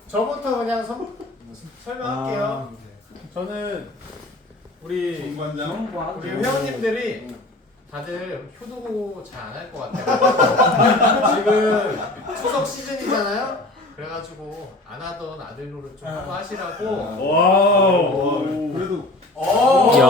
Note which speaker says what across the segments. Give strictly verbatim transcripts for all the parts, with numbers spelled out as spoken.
Speaker 1: 저부터 그냥 선, 설명할게요. 아, 저는 우리 우리 회원님들이 다들 효도 잘 안 할 것 같아요. 지금 추석 시즌이잖아요. 그래가지고 안 하던 아들로를 좀 한번 하시라고.
Speaker 2: 와우.
Speaker 1: 그래도.
Speaker 3: 야.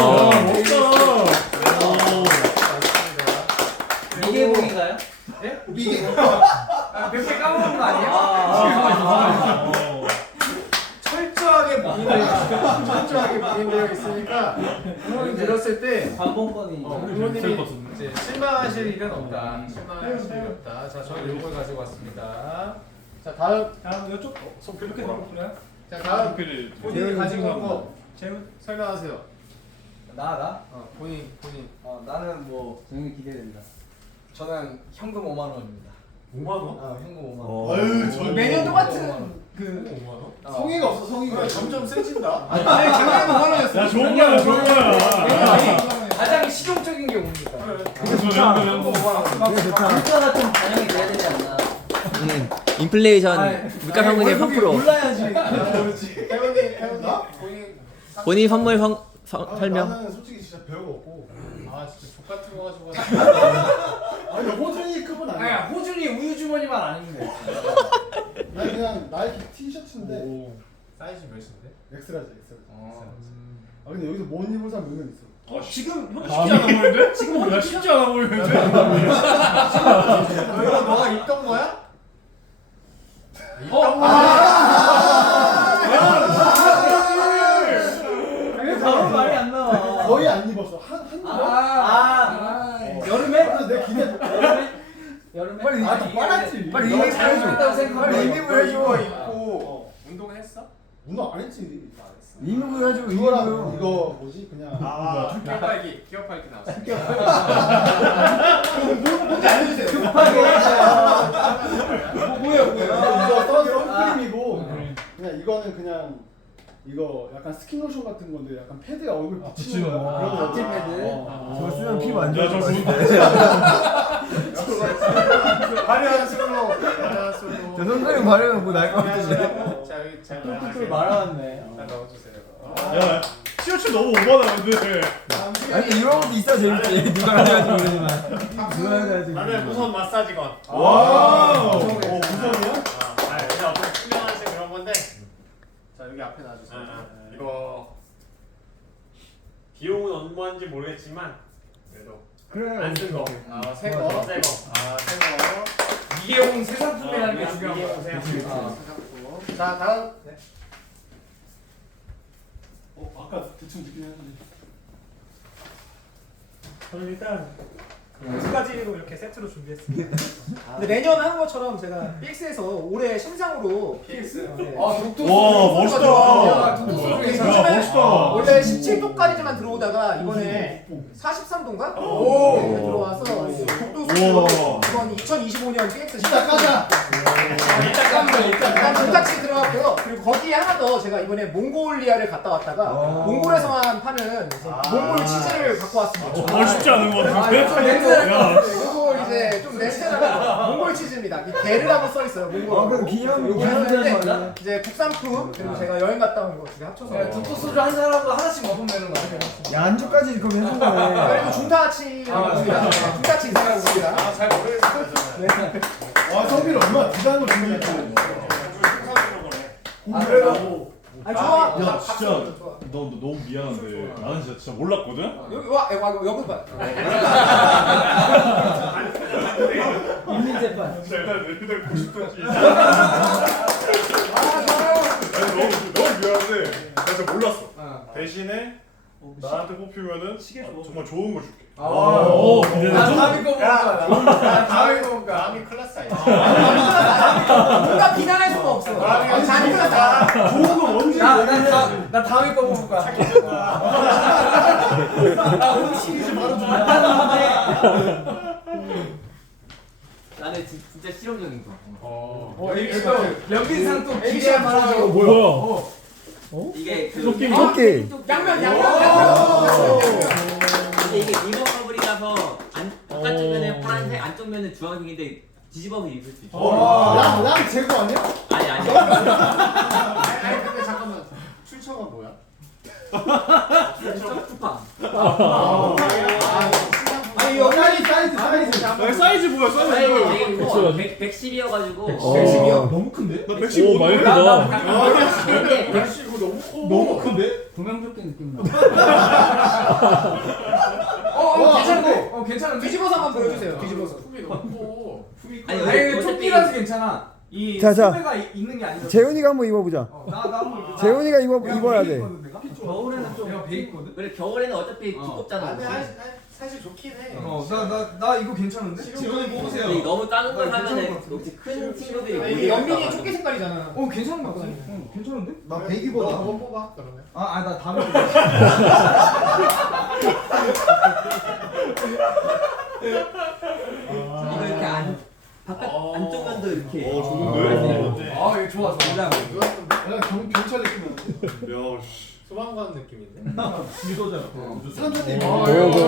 Speaker 4: 미개봉인가요?
Speaker 1: 예?
Speaker 4: 미개봉.
Speaker 1: 아, 몇 개 까먹은 거 아니에요? 아, 철저하게 문의되어 철저하게 문의되어 있으니까 부모님 들었을 때
Speaker 4: 관봉권이
Speaker 1: 어, 부모님이 이제 실망하실 일은 없다. 실망하실 일은 없다. 자, 저는 요걸 가지고 왔습니다. 자, 다음
Speaker 2: 다음 이쪽 손 그렇게 나오나요?
Speaker 1: 자, 다음 본인이 가지고 온 거
Speaker 2: 재훈
Speaker 1: 설명하세요.
Speaker 4: 나 나?
Speaker 1: 어, 본인 본인.
Speaker 4: 어 나는 뭐
Speaker 3: 재밌게 기대된다.
Speaker 4: 저는 현금 오만 원입니다.
Speaker 1: 오만 원?
Speaker 4: 어 현금 오만
Speaker 3: 어.
Speaker 4: 원.
Speaker 1: 아유, 저
Speaker 4: 매년 똑같은
Speaker 1: 그 오만 원?
Speaker 4: 어.
Speaker 1: 성의가 없어, 성의가. 점점 세진다.
Speaker 4: 아니 작년에 오만 원이었어.
Speaker 2: 야 좋은 거야 좋은 거야.
Speaker 4: 가장 실용적인 게 뭡니까?
Speaker 2: 그게 좋아.
Speaker 4: 물가가 좀 반영이 돼야 되지 않나?
Speaker 3: 음, 인플레이션 물가 상승의 삼 퍼센트.
Speaker 4: 몰라야지.
Speaker 1: 그렇지. 태훈이, 태훈이 본인
Speaker 3: 본인 선물 성, 성,
Speaker 5: 아,
Speaker 3: 설명.
Speaker 5: 나는 솔직히 진짜 별거 없고.
Speaker 1: 아 진짜 족 같은 거 가지고.
Speaker 5: 아니 호준이 급은 아니야.
Speaker 4: 아야 호준이 우유 주머니만 아닌데.
Speaker 5: 나 그냥 나이키 티셔츠인데
Speaker 1: 사이즈 몇인데?
Speaker 5: 엑스라지 엑스라지.
Speaker 1: 어.
Speaker 5: 아 근데 여기서 못 입은 사람 몇 명 있어.
Speaker 2: 어, 지금 형 쉽지 않아 보이는데? 지금 야 쉽지 않아 보이는데?
Speaker 1: 이거 너가 입던 거야? 입던
Speaker 4: 왜 바로 말이 안 나와?
Speaker 5: 거의 안 입었어. 한한 번.
Speaker 4: 아, 여름에?
Speaker 5: 그래서 내가 기대.
Speaker 4: 여름에? 여름에?
Speaker 5: 빨리 아, 좀 빨랐지.
Speaker 4: 빨리 이미 잘해줬다고 생각하고
Speaker 5: 빨리
Speaker 1: 입을 해줘. 입고 운동했어?
Speaker 5: 운동 안 했지.
Speaker 6: 이민구 해가지고
Speaker 5: 그거랑 이거 뭐지 그냥.
Speaker 1: 아, 기어 팔기, 기어 팔기 나왔어.
Speaker 5: 뭔지 알려주세요.
Speaker 4: 급하게.
Speaker 5: 뭐야 뭐야. 이거 선크림이고 그냥 이거는 그냥 이거 약간 스킨로션 같은 건데 약간 패드에 얼굴 붙이는 거야.
Speaker 6: 아,
Speaker 5: 그런 거
Speaker 4: 찐
Speaker 5: 있잖아.
Speaker 4: 패드?
Speaker 5: 어.
Speaker 6: 저거 쓰면 피부 안
Speaker 2: 야저
Speaker 6: 좋아질 것
Speaker 2: 좋은
Speaker 6: 같아.
Speaker 1: 화려한 술로, 화려한 술로.
Speaker 6: 저 손가락 바르면 뭐 날 것 같아.
Speaker 1: 자, 여기 잘
Speaker 4: 똘똘 말아왔네.
Speaker 1: 잘 넣어주세요.
Speaker 2: 야 티셔츠 너무 오바다 근데.
Speaker 6: 아니 이런 것도 있어 재밌지. 누가 해야지 모르지만. 누가 해야지.
Speaker 1: 나는 무선 마사지건.
Speaker 2: 와.
Speaker 5: 오 무선이야?
Speaker 1: 아, 그냥 어떤 투명하신 그런 건데. 자, 여기 앞에 놔주세요.
Speaker 7: 이거 비용은 얼마인지 모르겠지만 그래도
Speaker 6: 그래.
Speaker 7: 안 쓴 거.
Speaker 1: 아, 새 거.
Speaker 7: 새 거.
Speaker 1: 아, 새 거.
Speaker 4: 미개봉 새 상품이라는 게
Speaker 7: 어,
Speaker 4: 중요한 거야.
Speaker 7: 미개봉 새 상품.
Speaker 1: 아, 새 상품. 자, 다음. 네.
Speaker 5: 어 아까 대충 듣긴 했는데.
Speaker 8: 저는 일단 두 가지로 이렇게 세트로 준비했습니다. 근데 매년 하는 것처럼 제가 피엑스에서 올해 신상으로
Speaker 1: 피엑스?
Speaker 8: 네.
Speaker 4: 아 독도.
Speaker 2: 와 멋있다.
Speaker 4: 야 독도 소주
Speaker 8: 요즘에
Speaker 4: 괜찮아.
Speaker 2: 멋있다.
Speaker 8: 원래 십칠 도까지만 들어오다가 이번에 사십삼 도인가?
Speaker 4: 오.
Speaker 8: 네, 들어와서 독도
Speaker 2: 우와.
Speaker 8: 수로 이번 이천이십오 년 피엑스
Speaker 5: 진짜 까자.
Speaker 4: 일단 까면 일단
Speaker 8: 일단 등딱지 들어갔고요. 그리고 거기에 하나 더 제가 이번에 몽골리아를 갔다 왔다가 몽골에서만 파는 몽골 치즈를 갖고 왔습니다.
Speaker 2: 멋있지 않은 것
Speaker 8: 아,
Speaker 2: 같은데?
Speaker 8: 이거 좀 냄새
Speaker 2: 야.
Speaker 8: 이거 이제 좀 냄새나는 몽골 치즈입니다. 이 게르라고 써 있어요. 몽골.
Speaker 6: 아 그럼 기념
Speaker 8: 이거
Speaker 6: 기념
Speaker 8: 하는데
Speaker 6: 기념.
Speaker 8: 이제 국산품 그리고 제가 여행 갔다 온 거 두 개 합쳐서.
Speaker 4: 야, 독도 소주 한 사람도 하나씩 먹으면 되는 거 아니야?
Speaker 6: 야 안주까지 그럼 해준 거네.
Speaker 8: 그리고 중타치라고
Speaker 4: 아,
Speaker 8: 봅니다. 네, 중타치 인사라고 봅니다.
Speaker 1: 아, 잘 모르겠어요.
Speaker 5: 와 성빈 얼마나 디자인을 준비했지.
Speaker 4: 아, 그래도
Speaker 8: 아 좋아.
Speaker 2: 야
Speaker 8: 박수
Speaker 2: 진짜
Speaker 8: 한번 좋아.
Speaker 2: 너, 너 너무 미안한데 나는 진짜 진짜 몰랐거든?
Speaker 8: 여기 와, 와, 와 여기 봐.
Speaker 4: 인민재판.
Speaker 2: 진짜 일단 너희들 보고 싶었지.
Speaker 8: 아 좋아요.
Speaker 2: 아니, 너무 너무 미안한데 나 진짜 몰랐어.
Speaker 8: 어.
Speaker 2: 대신에 나한테 뽑히면은 아, 정말 좋은 거 줄게.
Speaker 4: 오,
Speaker 2: 기대돼.
Speaker 4: 나 다음에 거 먹을 거야. 나 다음에 거 먹을 거야.
Speaker 1: 마음이 클라스 아니야?
Speaker 8: 뭔가 비난할 수가 없어.
Speaker 1: 마음이
Speaker 8: 잔이 클라스.
Speaker 5: 좋은 거 뭔지
Speaker 4: 나, 나, 다, 나 다음에 거 먹을 거야. 나 오늘 시리즈 바로 준다.
Speaker 3: 나는 진, 진짜 실용적인 거.
Speaker 1: 어.
Speaker 4: 어, 이거 연빈상 또
Speaker 1: 애기
Speaker 4: 기대 말아줘.
Speaker 2: 뭐야?
Speaker 3: 이게 그
Speaker 2: 토끼.
Speaker 6: 토끼.
Speaker 8: 양면 양면 양면.
Speaker 3: 근데 이게 리버커블이라서 안 바깥쪽 면에 파란색 안쪽 면은 주황색인데 뒤집어서 입을 수 있어.
Speaker 5: 양, 양 제거 아니야?
Speaker 3: 아니 아니.
Speaker 1: 아니, 아니 근데 잠깐만 출처가 뭐야?
Speaker 3: 쿠팡.
Speaker 1: 아,
Speaker 5: 아니 여기 사이즈 사이즈 사이즈
Speaker 2: 야, 사이즈 뭐야 사이즈 뭐야?
Speaker 3: 이게 백 백십이어가지고.
Speaker 6: 백십이야? 너무 큰데?
Speaker 2: 나 백십오 많이 크다.
Speaker 1: 백십오 너무 커.
Speaker 2: 너무 큰데?
Speaker 6: 동양적인 느낌 나.
Speaker 8: 어, 어
Speaker 5: 와,
Speaker 8: 괜찮은데?
Speaker 6: 어 괜찮은데?
Speaker 8: 뒤집어서 한번 보여주세요. 뒤집어서.
Speaker 1: 품이 너무
Speaker 3: 아니
Speaker 6: 아니
Speaker 3: 어차피-
Speaker 6: 조끼라서 괜찮아. 이
Speaker 9: 자, 자.
Speaker 6: 소매가 이- 있는 게 아니라.
Speaker 9: 재훈이가 한번 입어보자.
Speaker 6: 어, 나, 나 한번 입어.
Speaker 9: 재훈이가 입어
Speaker 6: 내가
Speaker 9: 입어야
Speaker 6: 베이
Speaker 9: 돼.
Speaker 6: 입거든, 내가? 겨울에는 좀 내가 베이 입거든.
Speaker 3: 그래 겨울에는 어차피
Speaker 6: 어.
Speaker 3: 두껍잖아.
Speaker 1: 아, 근데 아, 사실 좋긴 해.
Speaker 6: 어, 나 나 나 이거 괜찮은데?
Speaker 2: 지훈이 뽑으세요.
Speaker 3: 근데 너무 작은 걸
Speaker 6: 어, 괜찮은
Speaker 3: 하면은
Speaker 6: 것 같아.
Speaker 3: 혹시 큰 친구들이 못
Speaker 8: 이게 연민이
Speaker 3: 입을까 봐.
Speaker 8: 조끼 색깔이잖아.
Speaker 6: 어, 괜찮은 거 같아. 어, 괜찮은데? 나 베이
Speaker 1: 너
Speaker 6: 입어.
Speaker 1: 한번 뽑아 그러면.
Speaker 6: 아, 아, 나 다음에. 입어.
Speaker 3: 이거 이렇게 안 바깥 안쪽 면도 이렇게.
Speaker 2: 어, 좋은데?
Speaker 6: 아, 이거 좋아, 좋아.
Speaker 1: 누가 근데
Speaker 5: 그냥 경, 경찰 느낌 나는데
Speaker 2: 야, 씨.
Speaker 1: 소방관 느낌인데.
Speaker 6: 유도자.
Speaker 5: 사람들이
Speaker 9: 어,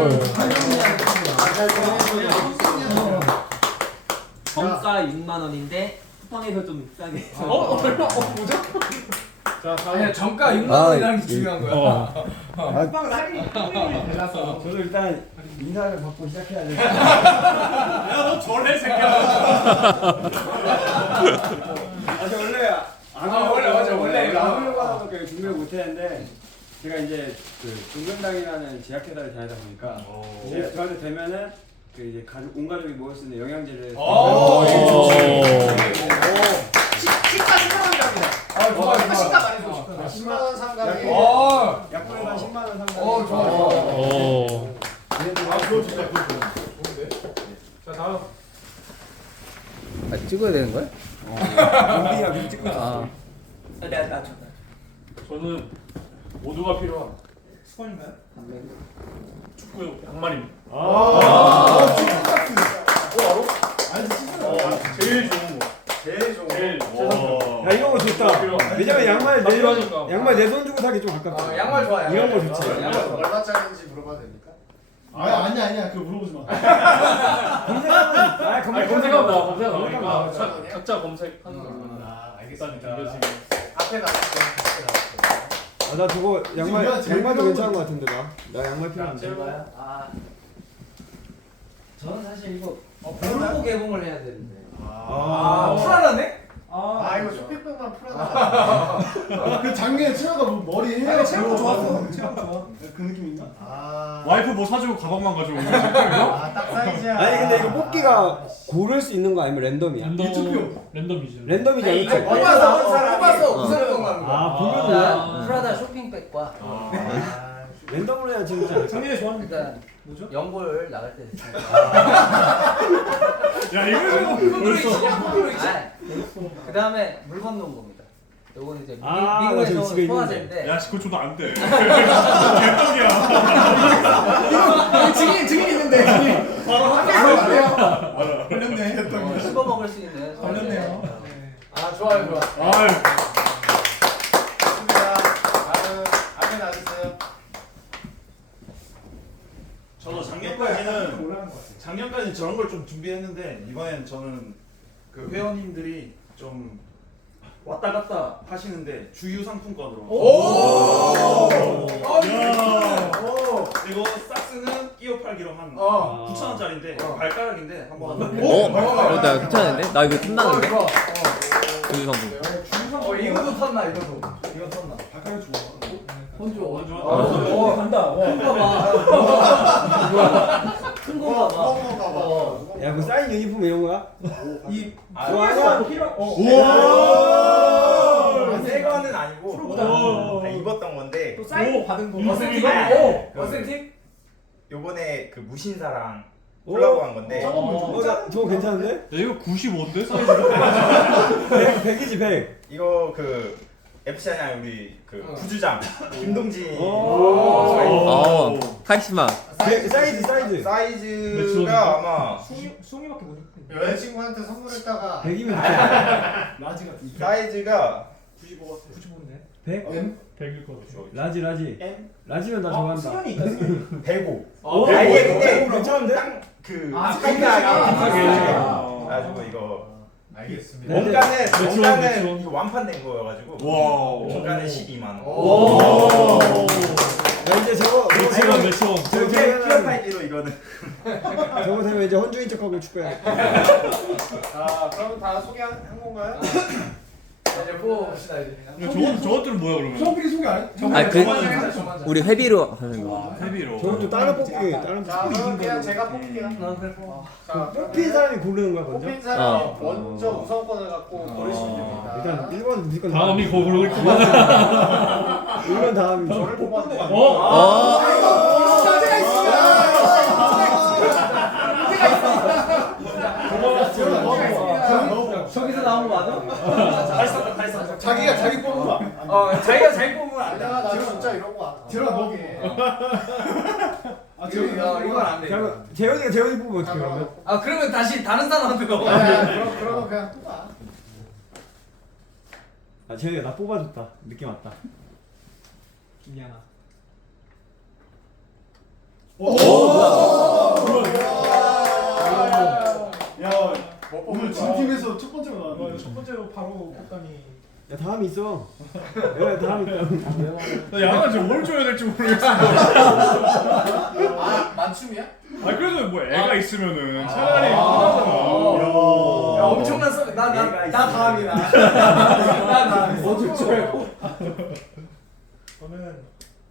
Speaker 3: 정가 육만 원인데 쿠팡에서 좀 싸게.
Speaker 8: 어 얼마? 어 뭐죠?
Speaker 1: 자
Speaker 6: 아니야,
Speaker 1: 다음.
Speaker 6: 정가 육만
Speaker 9: 아,
Speaker 6: 원이라는 게
Speaker 9: 이-
Speaker 6: 중요한 거야.
Speaker 8: 빵 살이 달라서.
Speaker 6: 저도 일단 인사를 받고 시작해야 돼.
Speaker 2: 야너 저래 새끼야.
Speaker 10: 아저 원래
Speaker 6: 아, 원래 맞아, 원래
Speaker 10: 라면을 하다 보니까 준비를 못했는데 제가 이제 그 동근당이라는 제약회사를 다니다 보니까 이제 저한테 되면은 그 이제 가족 온 가족이 모일 수 있는 영양제를
Speaker 6: 오,
Speaker 8: 식가 십만 원이랍니다.
Speaker 6: 아, 좋아,
Speaker 8: 식가
Speaker 6: 좋아.
Speaker 8: 식가 말해줘. 식가.
Speaker 1: 십만 원 상당의.
Speaker 6: 어,
Speaker 10: 약분에다 십만 원 상당.
Speaker 6: 어, 좋아, 좋아.
Speaker 2: 어.
Speaker 1: 아 그거 진짜 그거 좋아. 좋은데. 자 다음.
Speaker 4: 아, 찍어야 되는 거야?
Speaker 10: 우리가 지금 찍고 있어.
Speaker 3: 아, 내가 나 줘.
Speaker 2: 저는 모두가 필요한
Speaker 10: 수건인가요?
Speaker 2: 축구 양말입니다.
Speaker 5: 아 진짜 같은 아니 진짜
Speaker 2: 어, 제일 좋은 거.
Speaker 1: 제일 좋은 거.
Speaker 2: 제일
Speaker 10: 야 이런 거 좋다. 왜냐면 양말 내
Speaker 2: 필요하니까.
Speaker 10: 양말 내 돈 주고 사기 좀 아깝다.
Speaker 6: 어, 양말 좋아, 양말.
Speaker 10: 이런 거 좋지.
Speaker 6: 어, 양말 좋아.
Speaker 1: 얼마짜리인지 물어봐도 됩니까?
Speaker 5: 아니 아니야 아니야 그거 물어보지 마
Speaker 10: 아
Speaker 2: 아니
Speaker 10: 검색
Speaker 2: 검색하면 나와. 검색하면
Speaker 1: 검색하면
Speaker 2: 나와.
Speaker 1: 나와.
Speaker 2: 각- 각자 검색하는 거.
Speaker 1: 아
Speaker 2: 일단
Speaker 1: 알겠습니다.
Speaker 2: 준비하시고.
Speaker 1: 앞에 나왔어요. 앞에 나왔어요.
Speaker 10: 아 나 저거 양말
Speaker 5: 지금 제일
Speaker 10: 양말도
Speaker 5: 필요한
Speaker 10: 괜찮은
Speaker 5: 거
Speaker 10: 거 같은데 나. 나 양말
Speaker 1: 자
Speaker 10: 필요한데.
Speaker 1: 제발.
Speaker 3: 아
Speaker 4: 저는 사실 이거
Speaker 1: 어
Speaker 4: 모르고 개봉을 해야 되는데.
Speaker 6: 아, 프라다네?
Speaker 1: 아 이거 쇼핑백만 풀어놔.
Speaker 5: 그 작년에 채아가 뭐 머리 헤어
Speaker 8: 아니 체험 좋았어. 체험 좋아.
Speaker 5: 그 느낌인가?
Speaker 1: 아.
Speaker 2: 와이프 뭐 사주고 가방만 가져오고.
Speaker 1: 아딱 사이즈야.
Speaker 10: 아니 근데 이거 뽑기가 고를 수 있는 거 아니면 랜덤이야?
Speaker 5: 유튜브
Speaker 2: 랜덤이죠.
Speaker 10: 랜덤이지
Speaker 8: 아니,
Speaker 10: 않지?
Speaker 8: 뽑아서
Speaker 1: 사람이
Speaker 8: 뽑아서
Speaker 1: 어.
Speaker 8: 우선 건가는 거.
Speaker 10: 아 보면
Speaker 4: 프라다, 프라다 쇼핑백과
Speaker 1: 아.
Speaker 10: 랜덤으로 해야 재밌지 않을까?
Speaker 8: 작년에 좋았는데.
Speaker 4: 일단
Speaker 8: 뭐죠?
Speaker 4: 연골 나갈 때 됐습니다.
Speaker 2: 야 이거 벌써.
Speaker 4: 아, 그 다음에 물 건너온 겁니다. 요건 이제 미,
Speaker 10: 아, 나
Speaker 4: 미국에서
Speaker 10: 저기 집에 있는데.
Speaker 4: 소화제인데
Speaker 2: 야 그거 줘도 안 돼. 개떡이야.
Speaker 8: 이거 증인 증인 있는데 증인. 바로 한개
Speaker 1: 걸렸네.
Speaker 4: 씹어 먹을 수 있는
Speaker 8: 걸렸네요.
Speaker 4: 소화제.
Speaker 1: 아 좋아요 좋아.
Speaker 2: 아유.
Speaker 1: 좋습니다. 다음 앞에 놔주세요.
Speaker 11: 저도 작년까지는 작년까지는 저런 걸 좀 준비했는데 이번엔 저는 그 회원님들이 좀 왔다 갔다 하시는데 주유 상품권으로.
Speaker 1: 오.
Speaker 2: 야.
Speaker 11: 그리고 삭스는 끼워 팔기로 한
Speaker 1: 어.
Speaker 11: 구천 원짜리인데 발가락인데 한번.
Speaker 3: 어? 어, 나 괜찮은데? 나 이거 탐나는데?
Speaker 6: 좋아.
Speaker 3: 우유 성분.
Speaker 6: 어, 이거도 탔나, 이거도. 이거 탔나.
Speaker 5: 발가락 좋아
Speaker 6: 혼주.
Speaker 2: 어,
Speaker 6: 간다.
Speaker 4: 큰거 봐. 큰 거 봐봐.
Speaker 1: 어, 봐봐.
Speaker 10: 야 그 사인 유니폼 이런 거야?
Speaker 6: 이
Speaker 10: 아, 아니야.
Speaker 6: 필요. 어.
Speaker 2: 우와.
Speaker 11: 새 거는 아니고
Speaker 2: 오.
Speaker 11: 다 입었던 건데
Speaker 8: 또 사인 받은 거.
Speaker 6: 어센틱?
Speaker 11: 네.
Speaker 6: 오, 어센틱?
Speaker 11: 요번에 그 무신사랑
Speaker 10: 오.
Speaker 11: 콜라보한 건데
Speaker 10: 어, 나 저거 괜찮은데?
Speaker 2: 야 이거 구십오인데 사이즈가?
Speaker 10: 백, 백이지 백.
Speaker 11: 이거 그 에프씨아이 우리 그 부주장 김동진
Speaker 10: 오.
Speaker 3: 어 카리스마.
Speaker 10: 백, 사이즈 사이즈.
Speaker 11: 사이즈가 아마
Speaker 8: 수미 수미밖에 못 했는데.
Speaker 1: 여자친구한테 선물했다가
Speaker 10: 백이면 좋잖아.
Speaker 5: 라지 같은
Speaker 11: 사이즈가
Speaker 8: 구십오인데.
Speaker 6: 백?
Speaker 5: M?
Speaker 2: 백일 것 같아.
Speaker 6: 라지 라지.
Speaker 8: M?
Speaker 6: 라지면 나
Speaker 8: 어,
Speaker 6: 좋아한다.
Speaker 8: 승현이 있다 승현이.
Speaker 11: 배고.
Speaker 8: 어,
Speaker 11: 배고.
Speaker 8: 아예 근데
Speaker 6: 괜찮은데?
Speaker 11: 그
Speaker 8: 아,
Speaker 11: 스카이프
Speaker 8: 아,
Speaker 11: 아, 가지고 이거
Speaker 1: 알겠습니다.
Speaker 11: 원가는
Speaker 2: 매치원,
Speaker 11: 원가는
Speaker 2: 매치원.
Speaker 11: 이거 완판된 거여가지고
Speaker 2: 와.
Speaker 11: 원가는 십이만 원.
Speaker 2: 오.
Speaker 6: 야 이제 저거
Speaker 2: 매치원 매치원.
Speaker 6: 저거
Speaker 11: 피어
Speaker 6: 되면
Speaker 11: 파이지로 이거는.
Speaker 6: 저거 되면 이제 헌주인 척하고 축구해야겠다.
Speaker 1: 자, 그럼 다 소개한 한 건가요?
Speaker 4: 이제 뽑읍시다 이제.
Speaker 2: 저것 저것들은 뭐야 그러면?
Speaker 5: 성필이 소개 안 해?
Speaker 3: 아, 그
Speaker 1: 저만 저만.
Speaker 3: 우리 회비로 하는 거.
Speaker 2: 헤비로.
Speaker 6: 저것도 다른 뽑기 다른
Speaker 1: 자,
Speaker 6: 뽑기
Speaker 1: 그럼
Speaker 6: 이긴
Speaker 1: 그냥
Speaker 6: 거.
Speaker 1: 제가 뽑을게요. 자,
Speaker 6: 뽑힌 사람이 고르는 거야 먼저?
Speaker 1: 뽑힌 사람이
Speaker 3: 어.
Speaker 1: 먼저 우선권을 갖고 고르시면 됩니다.
Speaker 6: 일단 일 번 무조건
Speaker 2: 다음이 그거 고르겠구만.
Speaker 6: 일 번 다음이죠.
Speaker 1: 저를 뽑았네.
Speaker 2: 어?
Speaker 8: 문제가
Speaker 4: 저기서 나온 거 맞아?
Speaker 11: 다 있었다 다 있었다.
Speaker 5: 자기가 자기 뽑은 거 아니야?
Speaker 4: 어 자기가 잘 뽑으면 안 돼.
Speaker 1: 내가 나 진짜 이런 거 안.
Speaker 5: 들어 너. 아 지금
Speaker 4: 이거 이건 안 돼. 이거.
Speaker 6: 그러면 재현이가 재현이 뽑으면 어떻게 그러면?
Speaker 4: 아 그러면 다시 다른 사람한테 넣어.
Speaker 1: 야, 그럼 그러면 그냥 뽑아.
Speaker 6: 아 재현이가 나 뽑아줬다. 느낌 왔다.
Speaker 4: 김양아.
Speaker 5: 오! 야 오늘 진 팀에서 첫 번째로 나왔네.
Speaker 1: 첫 번째로 바로 뽑다니.
Speaker 6: 야 다음이 있어. 야 다음 있다.
Speaker 2: 나 양아 지금 뭘 줘야 될지 모르겠어.
Speaker 1: 아, 맞춤이야?
Speaker 2: 아 그래도 뭐 애가 있으면은 차라리
Speaker 4: 야
Speaker 2: 편하잖아.
Speaker 4: 엄청난 소. 나나 나 다음이다. 나 다음.
Speaker 1: 어쩔 줄 알고.
Speaker 7: 저는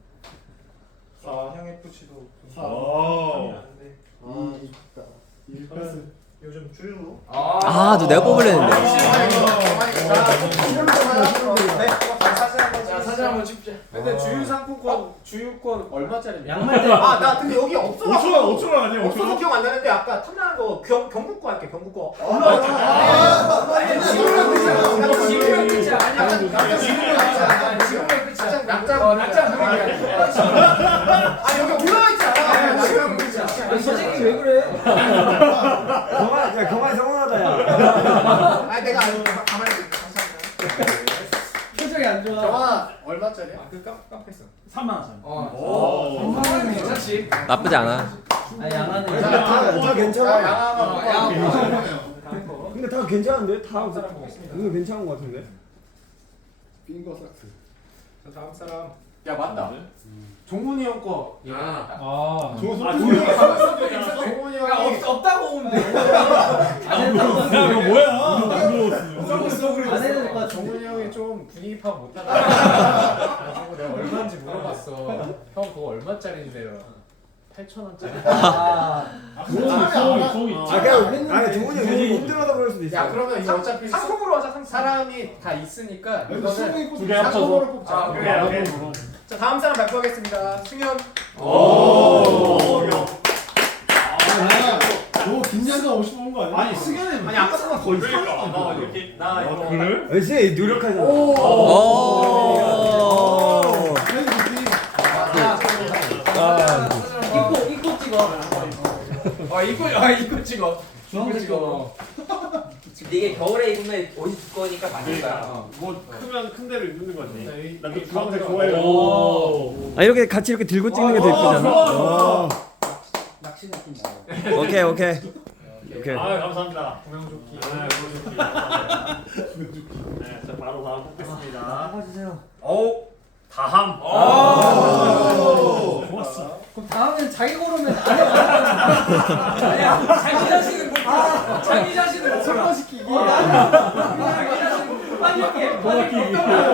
Speaker 7: 사향 에프씨도
Speaker 2: 아.
Speaker 7: 요즘 주류
Speaker 3: 아, 너 내가 뽑으려는데.
Speaker 1: 자, 사진 한번 찍자. 근데 주유 상품권, 주유권 얼마짜리입니까?
Speaker 4: 양말대.
Speaker 8: 아, 나 근데 여기 없어서.
Speaker 2: 오천 원, 오천 원 아니야? 오천
Speaker 8: 없어서
Speaker 2: 원?
Speaker 8: 기억 안 나는데 아까 탐나는 거 경, 경북 거 할게 경북 거.
Speaker 4: 아니 지우면 끝이야. 지우면 끝이야. 아니야. 지우면 끝이야. 지우면 끝이야.
Speaker 1: 낙장,
Speaker 4: 어, 낙장 그러기야.
Speaker 8: 아 여기 올라와 있잖아.
Speaker 4: 지우면 끝이야. 아니 선생님 왜 그래?
Speaker 6: 경환 야 경환이 서운하다 야.
Speaker 8: 아 내가 아니 가만히 있어. 감사합니다.
Speaker 4: 표정이 안 좋아.
Speaker 1: 영화 얼마짜리야? 그 깜, 깜빡했어.
Speaker 11: 삼만 원짜리.
Speaker 4: 어. 삼만 괜찮지.
Speaker 3: 나쁘지 않아.
Speaker 4: 아니 양아는.
Speaker 6: 다, 다 괜찮아.
Speaker 1: 양아가
Speaker 4: 양.
Speaker 6: 근데 다 괜찮은데? 다 이거 괜찮은 거 같은데?
Speaker 5: 빙거 삭스.
Speaker 1: 자, 다음 사람. 야, 맞다. 종훈이 형 거. 아.
Speaker 2: 아.
Speaker 1: 종훈이
Speaker 4: 야
Speaker 1: 형이
Speaker 4: 없 없다고 오면 돼.
Speaker 2: 야 이거 뭐야? 부끄러웠어.
Speaker 4: 안 해도 될것 같아.
Speaker 1: 종훈이 형이 좀 분위기 파악 못하다. 가지고 내가 얼마인지 물어봤어. 형 그거 얼마짜리인데요? 팔천 원짜리.
Speaker 4: 아.
Speaker 2: 소음이 소음이.
Speaker 6: 아 그냥 아니 종훈이 형 요즘 힘들어서 그럴 수도 있어.
Speaker 1: 야, 그러면 이거 어차피
Speaker 8: 상품으로 하자 상품.
Speaker 1: 사람이 다 있으니까
Speaker 5: 여기
Speaker 1: 이거는
Speaker 5: 수능이
Speaker 2: 두개 합쳐서.
Speaker 1: 상품으로 뽑자.
Speaker 4: 아,
Speaker 2: 그래, 오케이.
Speaker 8: 자 다음 사람 발표하겠습니다. 승현.
Speaker 2: 오.
Speaker 5: 너 김양가 오십 원 거 아니야?
Speaker 11: 아니 승현은
Speaker 8: 아니 아까 보다 거의
Speaker 7: 그러니까 나 이렇게 나
Speaker 2: 아
Speaker 7: 이거
Speaker 2: 그래?
Speaker 6: 열심히 노력하잖아.
Speaker 3: 오.
Speaker 4: 이코 이코 찍어. 아 이코 아 이코 찍어. 이코 찍어.
Speaker 3: 이게 겨울에 입으면 옷이 두꺼우니까 맞을 거야.
Speaker 7: 뭐 크면 큰 데를 입는 거지.
Speaker 1: 나
Speaker 7: 나그 주황색 좋아해.
Speaker 2: 오.
Speaker 6: 아 이렇게 같이 이렇게 들고 찍는 게 더 예쁘잖아. 어.
Speaker 4: 낚시 느낌 나.
Speaker 6: 오케이 오케이. 오케이.
Speaker 7: 아 감사합니다.
Speaker 1: 구명조끼.
Speaker 7: 네, 보여줄게. 네, 자 바로 다음 뽑겠습니다.
Speaker 6: 뽑아주세요.
Speaker 7: 오, 다함.
Speaker 2: 좋았어.
Speaker 4: 그럼 다음엔 자기 고르면 안 해. 아니야 자기 자신은 못. 아 자기 자신은 못 골라.
Speaker 5: 시키기.
Speaker 4: 자기 자신은 못. 아니 이렇게.
Speaker 2: 고맙기.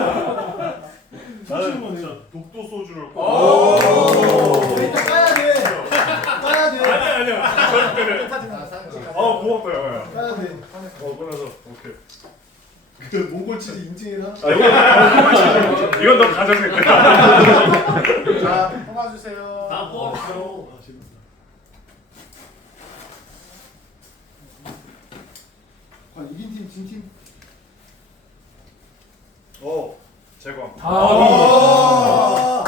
Speaker 7: 나는 진짜 독도 소주를.
Speaker 5: 오. 일단 까야 돼. 까야 돼.
Speaker 7: 아니야 아니야. 절대로.
Speaker 1: 아, 사진 찍어.
Speaker 7: 어 고맙다 야.
Speaker 5: 까야 돼.
Speaker 7: 어 그래서 오케이.
Speaker 5: 그 몽골 치즈 인증해라.
Speaker 7: 아 이거 이건 너 가져갈 거야.
Speaker 1: 자, 뽑아주세요.
Speaker 7: 다 뽑았어.
Speaker 5: 아, 이긴 팀, 진 팀.
Speaker 11: 오 제광.
Speaker 2: 아.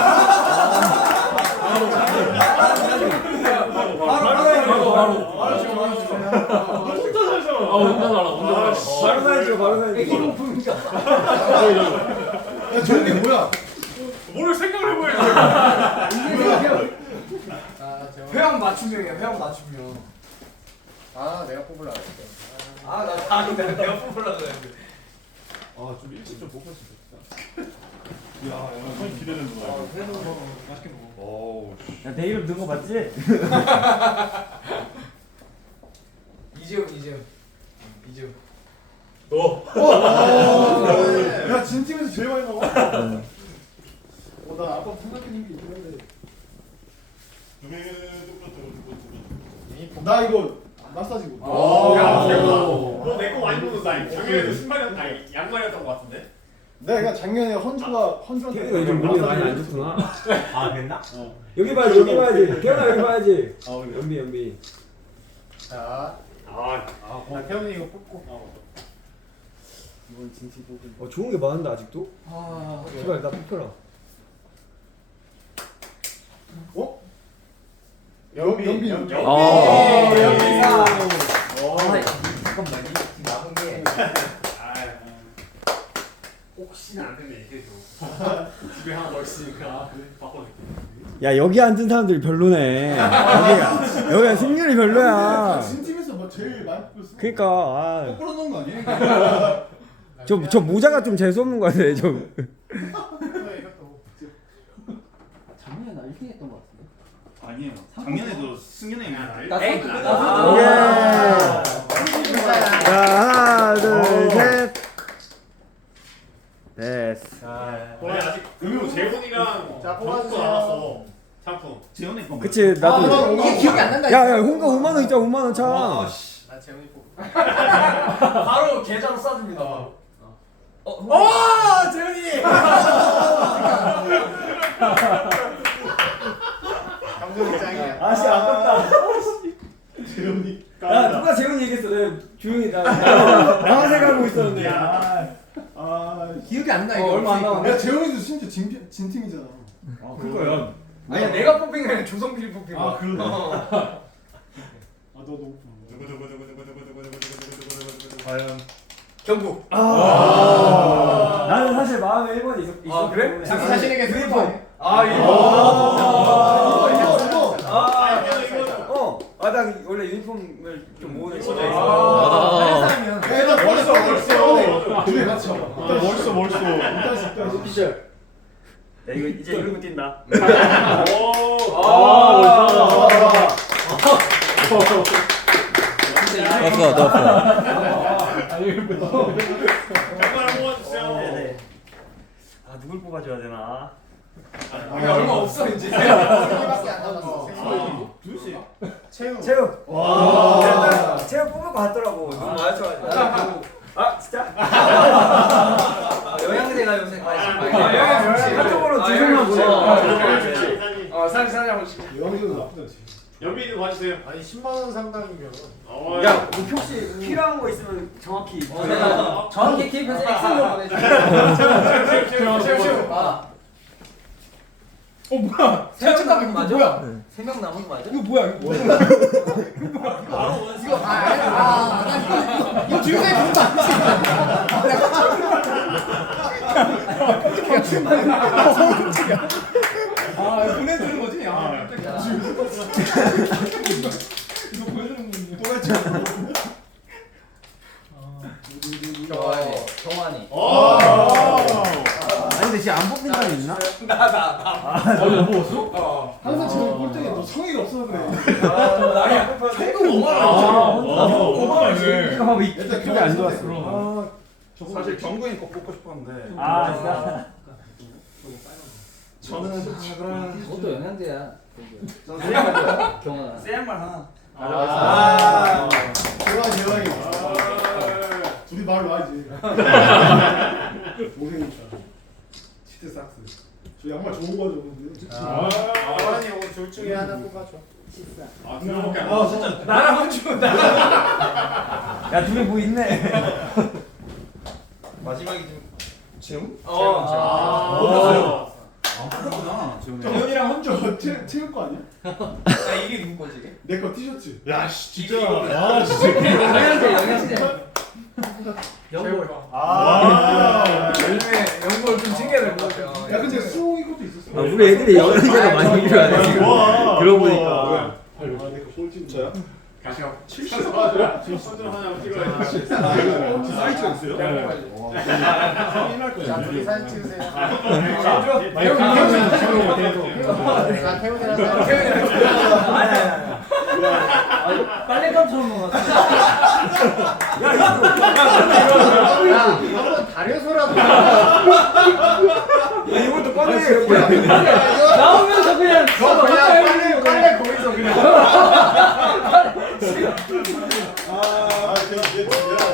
Speaker 4: 바로 바로 바로.
Speaker 2: 바로 지금 바로 주세요. 혼자 살잖아. 아 혼자 살아. 혼자 살아.
Speaker 6: 바로 사야죠 바로 사야죠.
Speaker 4: 애기 용품이죠.
Speaker 5: 야 좋은 게 뭐야?
Speaker 7: 뭘 생각을 해봐야지.
Speaker 1: 아, 제가
Speaker 4: 회원 맞춤형이야. 회원 맞춤형.
Speaker 1: 아, 내가 뽑으려고 했어.
Speaker 4: 아나 다행이다. 내가 뽑으려고 했는데.
Speaker 2: 아좀 일찍 좀 먹었으면 좋겠다. 야, 형이 기대된다.
Speaker 4: 회도 맛있게 먹어.
Speaker 2: 어우.
Speaker 6: 야, 내 이름 넣은 거 맞지?
Speaker 4: 이재훈 이재훈. 이재훈.
Speaker 5: 야 진팀에서 제일 많이 나와. 어나 아까 생각해낸 게 있긴 한데. 나 이거 마사지고.
Speaker 7: 너내거 많이 먹는다. 작년에도 신발이었 아니 양말이었던 것 같은데.
Speaker 5: 내가 그냥 작년에 헌주가 헌주한테.
Speaker 6: 걔가 요즘 몸이 많이 안 좋구나.
Speaker 2: 아 됐나?
Speaker 6: 어. 여기 봐야지, 여기 봐야지. 태연아 여기 봐야지.
Speaker 2: 아 그래.
Speaker 6: 연비, 연비.
Speaker 1: 자,
Speaker 7: 아,
Speaker 1: 아, 태훈이 이거 뽑고.
Speaker 5: 이번 진팀 뽑은.
Speaker 6: 어, 좋은 게 많은데 아직도?
Speaker 4: 아.
Speaker 6: 제발 나 뽑혀라.
Speaker 5: 어?
Speaker 1: 연비,
Speaker 5: 연비.
Speaker 1: 연비.
Speaker 3: 어.
Speaker 4: 연비사.
Speaker 1: 어.
Speaker 4: 잠깐만 이 남은 게
Speaker 7: 혹시나 안 되면 얘기해줘. 집에 하나 더 있으니까 바꿔줄게.
Speaker 6: 야, 여기 앉은 사람들이 별로네. 여기가, 여기가 승률이 별로야.
Speaker 5: 진팀에서 뭐 제일 많이 뽑혔어.
Speaker 6: 그니까, 아.
Speaker 5: 거꾸로 넣은 거 아니에요?
Speaker 6: 저, 저 모자가 좀 재수없는 거 같아, 좀.
Speaker 10: 작년에 나 일 등 했던 것 같은데.
Speaker 11: 아니에요. 작년에도 승현이 형이
Speaker 4: 나
Speaker 10: 에이,
Speaker 4: 선수-
Speaker 10: 나
Speaker 4: 나
Speaker 6: 오케이.
Speaker 4: 선수-
Speaker 6: 자, 하나, 둘, 셋. 됐어.
Speaker 7: 원래 아직 그리고 재훈이랑
Speaker 1: 자,
Speaker 7: 정품
Speaker 1: 뽑아주세요.
Speaker 7: 나왔어. 상품.
Speaker 11: 재현이 거.
Speaker 6: 그치,
Speaker 1: 아,
Speaker 6: 나도.
Speaker 1: 이게
Speaker 8: 기억이 안 난다.
Speaker 6: 야, 야, 홍가 오만 원 있잖아, 오만 원 차.
Speaker 1: 나 재훈이 뽑고.
Speaker 4: 바로 계좌로 쏴줍니다.
Speaker 1: 어.
Speaker 4: 어, 재훈이.
Speaker 1: 감독이 짱이야.
Speaker 6: 아씨, 아깝다.
Speaker 5: 재훈이.
Speaker 6: 야, 누가 재훈이 얘기했어. 내가 조용히 나, 나, 나만 생각하고 있었는데. 아,
Speaker 5: 아.
Speaker 8: 기억이 안 나.
Speaker 6: 어,
Speaker 8: 이게
Speaker 6: 얼마 안 남았네.
Speaker 5: 야 재훈이도 심지어 진 진팀이잖아.
Speaker 6: 아, 그거야.
Speaker 4: 아니야 내가 뽑힌 게 아니라 조성필이 뽑힌 거야.
Speaker 5: 아 그러네.
Speaker 4: 어.
Speaker 5: 아 너도.
Speaker 2: 과연
Speaker 4: 경북.
Speaker 6: 아, 나는 사실 마음에 일 번이 있었, 있었기
Speaker 4: 아, 그래?
Speaker 6: 때문에.
Speaker 8: 자기 자신에게 유니폼.
Speaker 4: 아 이거.
Speaker 5: 아, 이거 이거.
Speaker 6: 아,
Speaker 7: 이거는 이거는.
Speaker 6: 어. 아, 나 원래 유니폼을 좀 모으는 친구가 있어.
Speaker 3: 아.
Speaker 8: 다른 사람이면.
Speaker 5: 야, 나
Speaker 7: 멋있어, 멋있어.
Speaker 5: 둘이 같이.
Speaker 2: 멋있어 멋있어.
Speaker 5: 이따시 이따시.
Speaker 6: 피셜. 야, 이거 이제 이러고 뛴다.
Speaker 7: 오.
Speaker 6: 아,
Speaker 3: 넣었어, 넣었어.
Speaker 7: 정말 한번 뽑아주세요.
Speaker 6: 네네. 아, 누굴 뽑아줘야 되나?
Speaker 4: 아, 얼마 없어 이제.
Speaker 1: 세개밖에 안 남았어.
Speaker 7: 아.
Speaker 1: 채우.
Speaker 6: 채우.
Speaker 5: 와.
Speaker 6: 와. 채우 뽑을 것 같더라고. 너무 맞춰가지고. 아, 진짜?
Speaker 4: 영양제가 요새 관심 많이.
Speaker 6: 아, 영양제 좋지. 카톡으로 두 명만 보내.
Speaker 4: 어 사진 사진 한번 찍.
Speaker 5: 영희도 나쁘지 않지.
Speaker 7: 연비도 봐주세요.
Speaker 1: 아니 십만 원 상당이면.
Speaker 7: 어,
Speaker 6: 야, 뭐 혹시 필요한 거 있으면 정확히.
Speaker 8: 어, 내가 정확히 기입해서 엑셀로 보내줄게.
Speaker 7: 채우, 채우, 채우.
Speaker 8: 아,
Speaker 5: 어 뭐야?
Speaker 8: 세명 남은 거 맞아? 뭐야?
Speaker 3: 세명 남은 거 맞아?
Speaker 5: 이거 뭐야? 이거 뭐야?
Speaker 8: 이거 아, 아니, 아, 나 이거 이거 주유소에 그런 거 아니지?
Speaker 5: 아 보내주는 거지? 아 깜짝이야. 이거 보내주는 건데. 또 했지.
Speaker 8: 경환이. 경환이.
Speaker 6: 아니, 근데 지금 안 뽑힌 사람이 있나?
Speaker 5: 항상 지금 꼴등에 너 성의가 없어서 그래.
Speaker 4: 나이 안 뽑혔는데.
Speaker 5: 성금 오만 원.
Speaker 6: 이거 봐봐, 이
Speaker 5: 일단
Speaker 6: 기억이 안 좋았어.
Speaker 5: 아, 저거
Speaker 11: 사실 정근이 거 뽑고 싶었는데.
Speaker 6: 아, 진짜?
Speaker 11: 저는 그러면
Speaker 8: 그것도 영양제야.
Speaker 11: 저는
Speaker 8: 경환아.
Speaker 11: 새 양말 하나.
Speaker 5: 아, 대박이 대박이. 둘이 말로 와야지. 고생했다. 치트 삭스. 저 양말 좋은 거 줬는데.
Speaker 1: 아니 오늘 둘 중에 하나 뽑아줘.
Speaker 7: 아, 그거밖에 안
Speaker 5: 아 진짜.
Speaker 4: 나랑 한주 나.
Speaker 6: 야, 둘이 뭐 있네.
Speaker 11: 마지막이 좀 재훈?
Speaker 4: 어.
Speaker 7: 아,
Speaker 11: 아 그렇구나 재훈이.
Speaker 5: 재훈이랑 헌조 채 채울 거 아니야?
Speaker 4: 나 이게 누구 거지? 이게?
Speaker 5: 내 거 티셔츠.
Speaker 2: 야씨 진짜.
Speaker 7: 아,
Speaker 8: 영양제, 영양제.
Speaker 4: 영골.
Speaker 5: 아.
Speaker 4: 요즘에 영골 좀 챙겨야 될
Speaker 6: 아, 우리 애들이 여러 개가 많이 필요하네 지금. 그러고 보니까.
Speaker 2: 진짜야?
Speaker 7: 가시가
Speaker 2: 칠십
Speaker 7: 아, 손으로 하나 찍어야지.
Speaker 2: 사이즈가 있어요?
Speaker 7: 네.
Speaker 2: 확인할 거야.
Speaker 8: 자, 둘이 사진 찍으세요.
Speaker 1: 자, 태훈이랑 태훈이랑
Speaker 4: 빨래감처럼 먹었어.
Speaker 1: 야, 한번 다려서라도.
Speaker 6: 이것도 꺼내.
Speaker 4: 나오면서 그냥
Speaker 1: 너 그냥 빨래 빨래 거기서 그냥.
Speaker 2: 아, 되게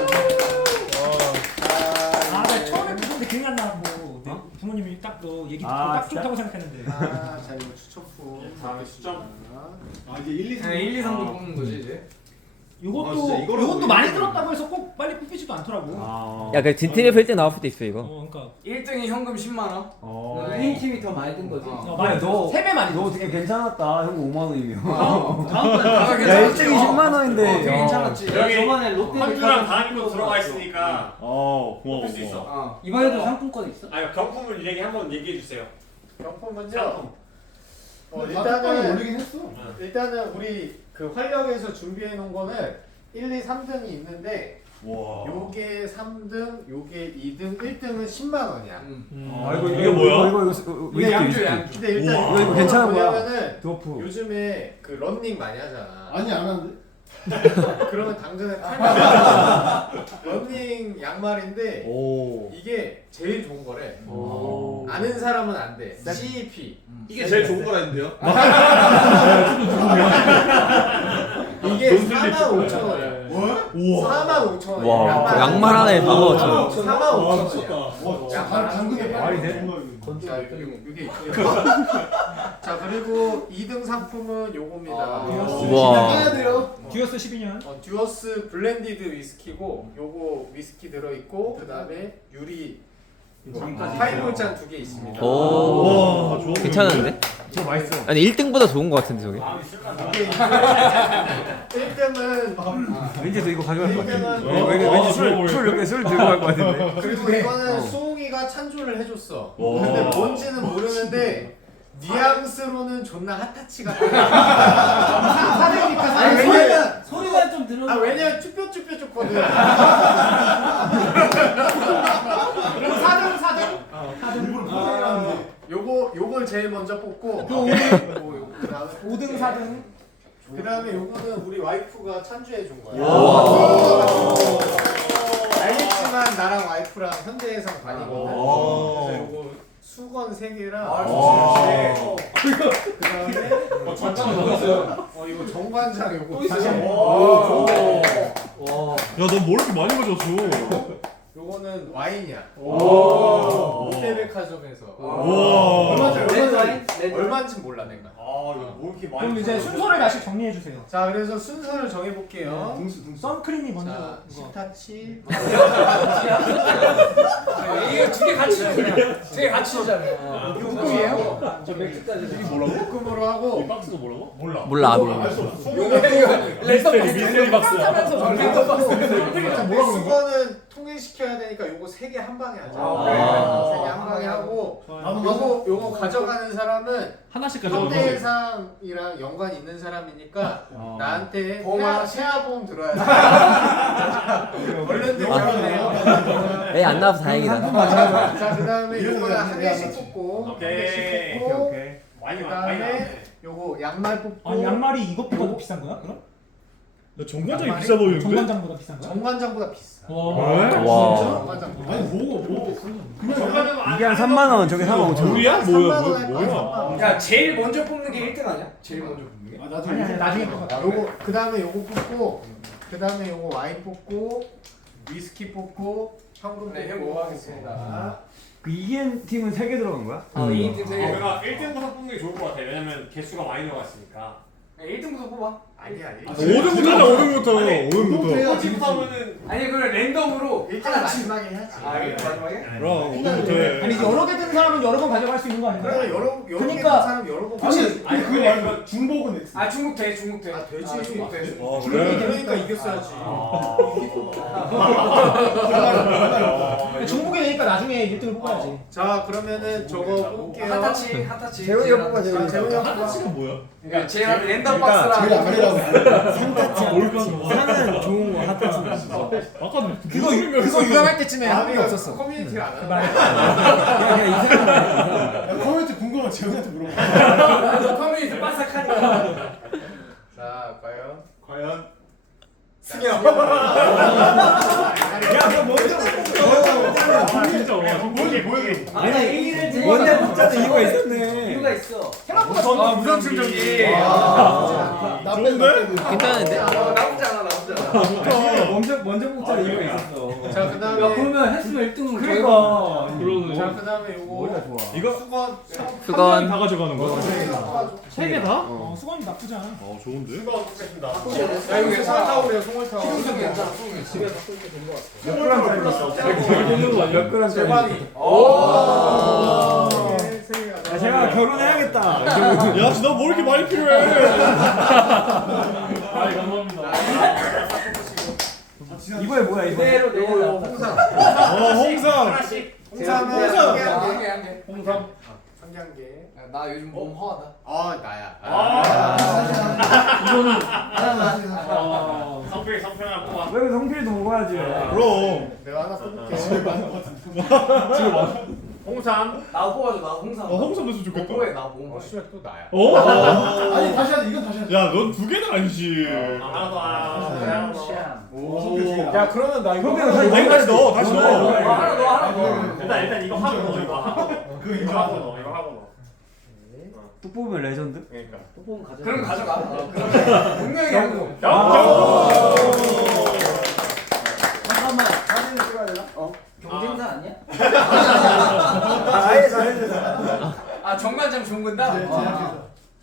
Speaker 4: 아, 나 처음에 보는데 기억이 안 나고 부모님이 딱 너 얘기 듣고
Speaker 6: 아,
Speaker 4: 딱 좋다고 생각했는데.
Speaker 1: 아, 자 이거 추천품.
Speaker 7: 다음에 수점.
Speaker 5: 아 이제 일, 이, 삼.
Speaker 1: 일, 이, 삼도 뽑는 거지 이제.
Speaker 4: 요것도
Speaker 2: 아, 진짜 이거라고
Speaker 4: 요것도 많이
Speaker 2: 이거.
Speaker 4: 들었다고 해서 꼭 빨리 뽑히지도 않더라고.
Speaker 6: 아.
Speaker 3: 야, 그 딘티네프 일 등 나올 수도 있어 이거.
Speaker 4: 어, 그러니까
Speaker 1: 일 등이 현금 십만 원.
Speaker 6: 어.
Speaker 1: 네.
Speaker 4: 팀이 더 많이 든 거지. 어,
Speaker 6: 그래,
Speaker 4: 많이
Speaker 6: 너-
Speaker 4: 세배 많이
Speaker 6: 너
Speaker 4: 든
Speaker 6: 되게 괜찮았다. 형 오만 원이면.
Speaker 4: 다음번에
Speaker 6: 야, 일 등이 십만 원인데.
Speaker 1: 어, 되게 괜찮았지.
Speaker 7: 여기
Speaker 4: 저번에 롯데
Speaker 7: 헌주랑 다니고 들어가 있으니까
Speaker 2: 어, 고마워.
Speaker 7: 뽑을 수 있어.
Speaker 1: 어.
Speaker 4: 이번에도 상품권 있어?
Speaker 7: 아니 경품을 얘기 한번 얘기해 주세요.
Speaker 1: 경품은요. 어,
Speaker 5: 일단은
Speaker 1: 일단은
Speaker 5: 올리긴 했어.
Speaker 1: 일단은 우리 그 활력에서 준비해 놓은 거는 일, 이, 삼 등이 있는데
Speaker 2: 와.
Speaker 1: 요게 삼 등, 요게 이 등, 일 등은 십만 원이야.
Speaker 6: 아, 이거
Speaker 2: 이게 뭐야?
Speaker 6: 이거 이거 이거
Speaker 1: 이게 양주
Speaker 6: 위스키,
Speaker 1: 양.
Speaker 6: 위스키.
Speaker 1: 근데 일단
Speaker 2: 우와.
Speaker 1: 이거
Speaker 6: 이거 괜찮은 거야.
Speaker 1: 뭐냐면은
Speaker 6: 드워프.
Speaker 1: 요즘에 그 런닝 많이 하잖아.
Speaker 5: 아니 안 하는데.
Speaker 1: 그러면 당근에 탈 런닝 양말인데
Speaker 2: 오.
Speaker 1: 이게 제일 좋은 거래.
Speaker 2: 오.
Speaker 1: 아는 사람은 안 돼. 씨이피.
Speaker 2: 이게 제일 좋은 거라는데요?
Speaker 1: 이게 사만 오천 원이야.
Speaker 2: 우와.
Speaker 1: 사만 오천 원이야.
Speaker 3: 와, 양말 하나에 사만 오천 원.
Speaker 1: 사만 오천 원이야.
Speaker 5: 와,
Speaker 1: 양말
Speaker 5: 당근에
Speaker 1: 한
Speaker 5: 빨리
Speaker 1: 개.
Speaker 5: 돼?
Speaker 1: 자, 여기 이게 있고요. 자, 그리고 이 등 상품은 요겁니다.
Speaker 3: 우와.
Speaker 5: 해야 돼요.
Speaker 4: 듀어스 십이 년.
Speaker 1: 어, 듀어스 블렌디드 위스키고 요거 위스키 들어 있고 그다음에 유리 파이볼잔 두 개 있습니다.
Speaker 3: 오.
Speaker 2: 와, 좋아.
Speaker 3: 괜찮은데?
Speaker 6: 저 맛있어.
Speaker 3: 아니 일 등보다 좋은 거 같은데 저게.
Speaker 1: 일 등은
Speaker 6: 왠지 너 이거 가져갈 것 같아.
Speaker 1: 일 등은
Speaker 6: 왠- 왠- 왠지 술, 술 이렇게 술 들고 갈 것 같은데.
Speaker 1: 그리고 이거는 수홍이가 찬조를 해줬어. 근데 뭔지는 모르는데 뉘앙스로는 존나 핫타치 같아. 사대니까
Speaker 4: 아니,
Speaker 1: 사대. 왜냐면
Speaker 4: 소리가 좀 들어.
Speaker 1: 아 왜냐면 쭈뼛쭈뼛 줬거든. 그럼 사등 사등.
Speaker 5: 일부러 포장해놨는데.
Speaker 1: 요거 요걸 제일 먼저 뽑고
Speaker 4: 그
Speaker 1: 그다음에
Speaker 4: 오 등, 사 등.
Speaker 1: 그다음에 요거는 우리 와이프가 찬주해 준 거야.
Speaker 2: 와.
Speaker 1: 알겠지만 나랑 와이프랑 현대해상 다니거든.
Speaker 2: 와.
Speaker 1: 그래서 요거 수건 세 개랑
Speaker 2: 와.
Speaker 1: 그다음에
Speaker 2: 어, 잠깐만 넣었어요.
Speaker 1: 어 이거 정관장 요거
Speaker 2: 있어요?
Speaker 1: 다시
Speaker 2: 와. 야, 너 뭘 이렇게 많이 가져왔어?
Speaker 1: 요거는 와인이야.
Speaker 2: 오.
Speaker 1: 롯데백화점에서.
Speaker 2: 와.
Speaker 1: 얼마인지
Speaker 4: 레드 와인?
Speaker 1: 얼마인지
Speaker 4: 레드
Speaker 1: 얼마인지 몰라 내가.
Speaker 7: 아 이거 뭐 이렇게 많이.
Speaker 4: 그럼 이제 순서를 다시 정리해 주세요.
Speaker 1: 자 그래서 순서를 정해 볼게요.
Speaker 5: 등수 등수.
Speaker 4: 선크림이 먼저.
Speaker 1: 자
Speaker 4: 이거.
Speaker 1: 십타치.
Speaker 4: 이게 두 개 같이 주잖아요. 두개 같이 주잖아요.
Speaker 1: 묶음이에요?
Speaker 4: 저 맥주까지.
Speaker 2: 이게 뭐라고?
Speaker 1: 묶음으로 하고.
Speaker 2: 이 박스가 뭐라고? 몰라.
Speaker 3: 몰라 몰라.
Speaker 4: 레서 박스 하면서
Speaker 1: 수건은 통일시켜야 되니까 요거 세 개 한 방에 하자.
Speaker 3: 아.
Speaker 1: 세 개 한 방에 하고.
Speaker 5: 나도
Speaker 1: 요거 요거 가져가는 사람은
Speaker 4: 하나씩 가져가.
Speaker 1: 현대해상이랑 연관 있는 사람이니까 나한테
Speaker 4: 보험
Speaker 1: 태아,
Speaker 4: 하나씩?
Speaker 1: 태아보험 들어야 돼. 얼른들 결혼해요.
Speaker 3: 애 안 나와서 다행이다.
Speaker 1: 자 그다음에 요거는 한 개씩 뽑고 한
Speaker 7: 오케이.
Speaker 1: 개씩 뽑고
Speaker 7: 많이 많이 많이.
Speaker 1: 그다음에 요거 양말 뽑고
Speaker 4: 아 양말이 이것보다 더 비싼 거야? 그럼?
Speaker 2: 야, 정관장이 비싸 보이는데?
Speaker 4: 정관장보다 비싼 거야?
Speaker 1: 정관장보다 비싸.
Speaker 4: 와.
Speaker 3: 와.
Speaker 1: 정관장보다.
Speaker 5: 아니 뭐고 뭐.
Speaker 6: 이게 한 삼만 원, 저게 사만 오천 원.
Speaker 2: 우리야? 뭐야?
Speaker 1: 삼만
Speaker 2: 뭐,
Speaker 1: 원 할 거야,
Speaker 2: 뭐야?
Speaker 1: 삼만 원.
Speaker 4: 야 제일 먼저 뽑는 게 일 등 아니야? 제일 먼저 뽑는 게?
Speaker 5: 아 나도
Speaker 4: 아니 아니 나중에 뽑아.
Speaker 1: 요거 그다음에 요거 뽑고 그다음에 요거 와인 뽑고 위스키 뽑고 현금 뽑고 하겠습니다.
Speaker 6: 그 이기엔 팀은 세 개 들어간 거야?
Speaker 3: 음.
Speaker 7: 어, 내가 일 등부터 뽑는 게 좋을 것 같아. 왜냐면 개수가 많이 들어갔으니까.
Speaker 8: 일 등부터 뽑아.
Speaker 1: 아니야.
Speaker 2: 오등부터 하자 오등부터 오등부터.
Speaker 5: 오등부터
Speaker 4: 아니 그걸 랜덤으로
Speaker 1: 일단 마지막에 해야지.
Speaker 4: 아 이거 마지막에?
Speaker 2: 그럼 오등부터 해.
Speaker 8: 아니 여러 개 든 사람은 여러 번 가져갈 수 있는 거 아니야?
Speaker 1: 그래 여러 여러 개
Speaker 8: 그러니까-
Speaker 1: 사람 여러 번.
Speaker 5: 아니 아니 그거 말고 중복은 X.
Speaker 4: 아 중국 돼 중국 돼.
Speaker 1: 아 되지.
Speaker 4: 아, 중국 돼.
Speaker 2: 어
Speaker 1: 그래
Speaker 2: 그래?
Speaker 1: 그러니까 이겼어야지.
Speaker 8: 중복이 되니까 나중에 일 등을 뽑아야지.
Speaker 1: 자 그러면은 저거 뽑을게요.
Speaker 4: 핫타치 핫타치.
Speaker 6: 재훈이가 뽑아, 재훈이.
Speaker 1: 재훈이 형 뽑아.
Speaker 2: 하나씩은 뭐야?
Speaker 4: 그러니까 제가 랜덤
Speaker 6: 그러니까
Speaker 4: 박스랑.
Speaker 5: 제일 아니라고.
Speaker 6: 상은 좋은 거 핫하지.
Speaker 2: 아까
Speaker 8: 그거 유- 그거 유감할 때쯤에 한 명이 없었어.
Speaker 1: 커뮤니티를 안 하는
Speaker 6: 그냥 이상한 거야.
Speaker 5: 야, 커뮤니티 궁금한 재훈이한테 물어봐.
Speaker 4: 커뮤니티 빠삭하니까.
Speaker 1: 자 과연.
Speaker 11: 과연
Speaker 1: 승현.
Speaker 5: 야너 먼저
Speaker 2: 진짜 와.
Speaker 1: 보여게 보여게.
Speaker 4: 아나 A를
Speaker 6: 원래 뽑자는 이유가 있었네.
Speaker 4: 이유가 있어.
Speaker 8: 생각보다
Speaker 4: 아 무선 충전기.
Speaker 5: 나
Speaker 2: 좋은데?
Speaker 3: 괜찮은데?
Speaker 4: 나쁘지 않아 나쁘지 않아.
Speaker 6: 먼저 먼저 뽑자는 이유가 있었어.
Speaker 1: 자 그다음에.
Speaker 4: 그러면 했으면 일 등은
Speaker 6: 그러니까.
Speaker 2: 그러네.
Speaker 1: 자 그다음에 요거.
Speaker 2: 이거
Speaker 1: 수건.
Speaker 3: 수건.
Speaker 2: 다 가져가는 거야?
Speaker 6: 세 개 다?
Speaker 8: 어, 수건이 나쁘지 않아.
Speaker 2: 어 좋은데?
Speaker 1: 수건 뽑겠습니다. 야 이거 송월 타올이에요 송월 타올.
Speaker 4: 집에 갖고 있게 된거 같아.
Speaker 5: 몇 그램짜리 있어?
Speaker 6: 몇 그램 짜리?
Speaker 1: 재관이.
Speaker 4: 오.
Speaker 6: 야, 제가 결혼해야겠다.
Speaker 2: 야, 너 뭐 이렇게 많이 필요해? 아, 감사합니다.
Speaker 6: 이번에 뭐야 이번에?
Speaker 4: 그대로 내가
Speaker 1: 홍삼.
Speaker 2: 어, 홍삼.
Speaker 1: 하나씩.
Speaker 4: 홍삼.
Speaker 1: 홍삼은 한 개, 한 개.
Speaker 4: 한개 한 개.
Speaker 2: 홍삼.
Speaker 1: 한 개 한 개.
Speaker 4: 나 요즘 몸 허하다.
Speaker 1: 아 나야.
Speaker 2: 어,
Speaker 7: 성필 성필 하나 뽑아.
Speaker 6: 왜 성필도 먹어야지.
Speaker 2: 그럼.
Speaker 1: 내가 하나 뽑을게.
Speaker 7: 홍삼.
Speaker 4: 나 뽑아줘 나 홍삼.
Speaker 2: 어, 홍삼 됐으면 좋겠다.
Speaker 4: 뭐해 나 몸.
Speaker 1: 어 씨발 또 나야.
Speaker 2: 어?
Speaker 5: 아니 다시 하자. 이건 다시 하자.
Speaker 2: 야, 넌 두 개는 아니지.
Speaker 7: 하나 더 하나 더.
Speaker 1: 야 그러면 나 이거.
Speaker 2: 아니, 다시 넣어, 다시 넣어.
Speaker 4: 하나 더 하나 더.
Speaker 7: 일단 일단 이거 하고 넣어 이거 하고.
Speaker 5: 그
Speaker 7: 이거 하고 넣어 이거 하고 넣어.
Speaker 6: 또 뽑으면 레전드?
Speaker 7: 그러니까.
Speaker 4: 그럼 가져가. 어, 그러면 분명히 하고.
Speaker 5: 잠깐만 사진을 찍어야 되나? 어.
Speaker 4: 경쟁사 아니야?
Speaker 5: 아예 잘해줘.
Speaker 4: 아 정관장 종근다.
Speaker 5: 제작해서.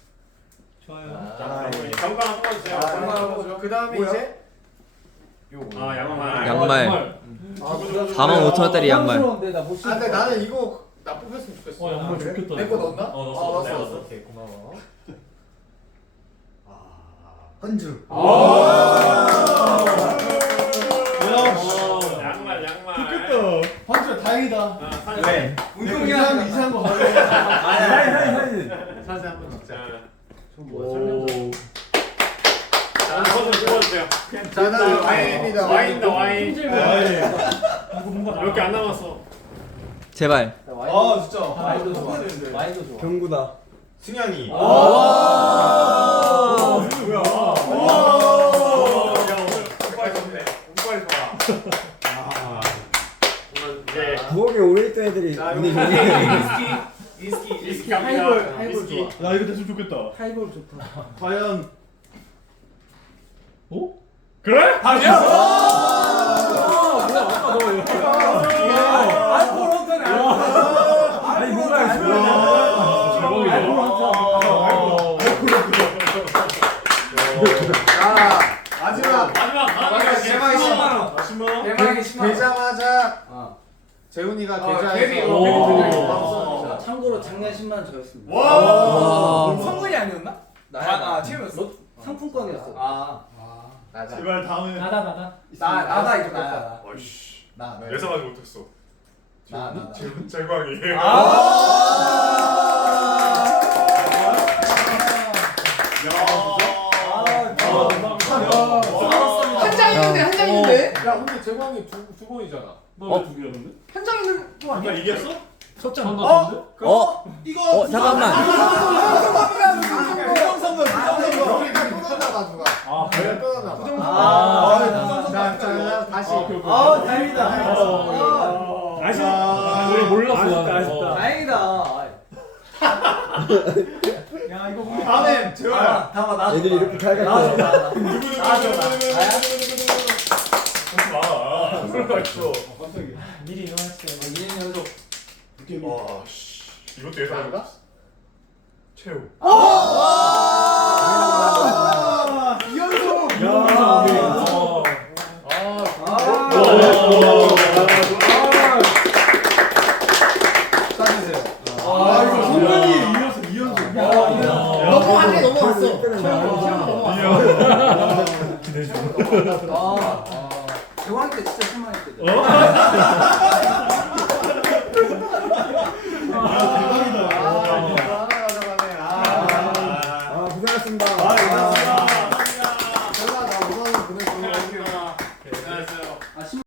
Speaker 7: 자, 정관 하나 뽑아주세요.
Speaker 1: 아, 그 다음에 이제. 요거.
Speaker 7: 아 양말.
Speaker 3: 양말. 사만 오천 원짜리 양말.
Speaker 1: 아 근데 나는 이거 나 뽑혔으면 좋겠어.
Speaker 2: 어, 양말 좋겠다.
Speaker 1: 내 거 넣었나?
Speaker 7: 어, 넣었어,
Speaker 1: 아,
Speaker 7: 넣었어.
Speaker 1: 넣었어. 오케이 고마워.
Speaker 5: 헌주.
Speaker 7: 양말 양말.
Speaker 2: 좋겠다.
Speaker 5: 헌주 다행이다.
Speaker 7: 아, 사진.
Speaker 5: 왜?
Speaker 4: 운동이야.
Speaker 5: 이상 이상한 거 가져.
Speaker 6: 아니 사진 사진.
Speaker 1: 사진 한번 찍자.
Speaker 2: 오.
Speaker 7: 자, 버튼 뽑아주세요.
Speaker 1: 자, 나 와인입니다.
Speaker 7: 와인다 와인.
Speaker 2: 아,
Speaker 7: 몇 개 안 남았어.
Speaker 3: 제발.
Speaker 5: 아 진짜.
Speaker 4: 와인도 좋아. 와인도 좋아.
Speaker 6: 경구다.
Speaker 1: 승현이.
Speaker 7: 뭐야? 야 오늘 운빨 좋네. 운빨 좋아. 아. 오늘 이제
Speaker 6: 부엌에 오래 있던 애들이
Speaker 1: 자,
Speaker 6: 운이
Speaker 1: 요거
Speaker 6: 좋네.
Speaker 7: 위스키 위스키
Speaker 1: 위스키
Speaker 7: 갑니다.
Speaker 1: 하이볼, 하이볼
Speaker 7: 위스키.
Speaker 1: 좋아.
Speaker 2: 야, 이거 됐으면 좋겠다.
Speaker 6: 하이볼 좋다.
Speaker 2: 과연. 어? 그래?
Speaker 7: 아니야?
Speaker 6: 아니 뭐가
Speaker 1: 자, 마지막.
Speaker 7: 마지막
Speaker 1: 마지막 제발 십만 원.
Speaker 7: 십만 원.
Speaker 4: 대박이 십만 원.
Speaker 1: 계좌마자 재훈이가
Speaker 4: 어,
Speaker 1: 계좌에서
Speaker 4: 데뷔.
Speaker 1: 오.
Speaker 7: 오.
Speaker 9: 참고로 작년 십만 원 저였습니다.
Speaker 7: 와.
Speaker 4: 선물이 아니었나?
Speaker 9: 나야,
Speaker 4: 아,
Speaker 9: 나.
Speaker 4: 아 팀이었어?
Speaker 9: 상품권이었어.
Speaker 4: 아.
Speaker 1: 나자.
Speaker 2: 제발 다음에.
Speaker 8: 나다 나다.
Speaker 4: 나 나다 이거 나야.
Speaker 9: 나야.
Speaker 7: 어이씨.
Speaker 9: 나. 나.
Speaker 7: 예상하지 못했어.
Speaker 9: 나. 나.
Speaker 7: 지금 재광이.
Speaker 8: 한 장 있는데 한 장 있는데
Speaker 1: 야, 근데 재광이 두, 두 번이잖아.
Speaker 2: 너왜두 개였는데?
Speaker 8: 한 장 있는 거 아니야?
Speaker 7: 아까 이겼어?
Speaker 8: 섰잖아.
Speaker 2: 어?
Speaker 3: 어?
Speaker 1: 이거.
Speaker 3: 어 잠깐만.
Speaker 1: 부정선거, 부정선거. 우리가 또 넣었나 누가.
Speaker 2: 아,
Speaker 1: 우리가 또 넣었나 봐.
Speaker 9: 아.
Speaker 1: 자, 자, 다시.
Speaker 9: 아, 다행이다.
Speaker 2: 아쉽다. 우리 몰랐어. 아쉽다, 아쉽다.
Speaker 9: 다행이다.
Speaker 5: 야 이거 우리
Speaker 1: 다음엔 재훈아.
Speaker 9: 다마 나.
Speaker 6: 애들이 이렇게 칼같아.
Speaker 7: 아, 그럴 있어.
Speaker 5: 깜짝이야.
Speaker 8: 미리 일어났어요.
Speaker 9: 이년도
Speaker 5: 느낌이.
Speaker 7: 와, 씨. 이것도 예상하지 못했어. 최후.
Speaker 5: 아, 이거
Speaker 1: 싸주세요.
Speaker 5: 아 이거 성근이 이어서 이연속.
Speaker 8: 너무 하늘에 넘어갔어. 최영도 넘어갔어.
Speaker 4: 대왕 때 진짜 실망했거든.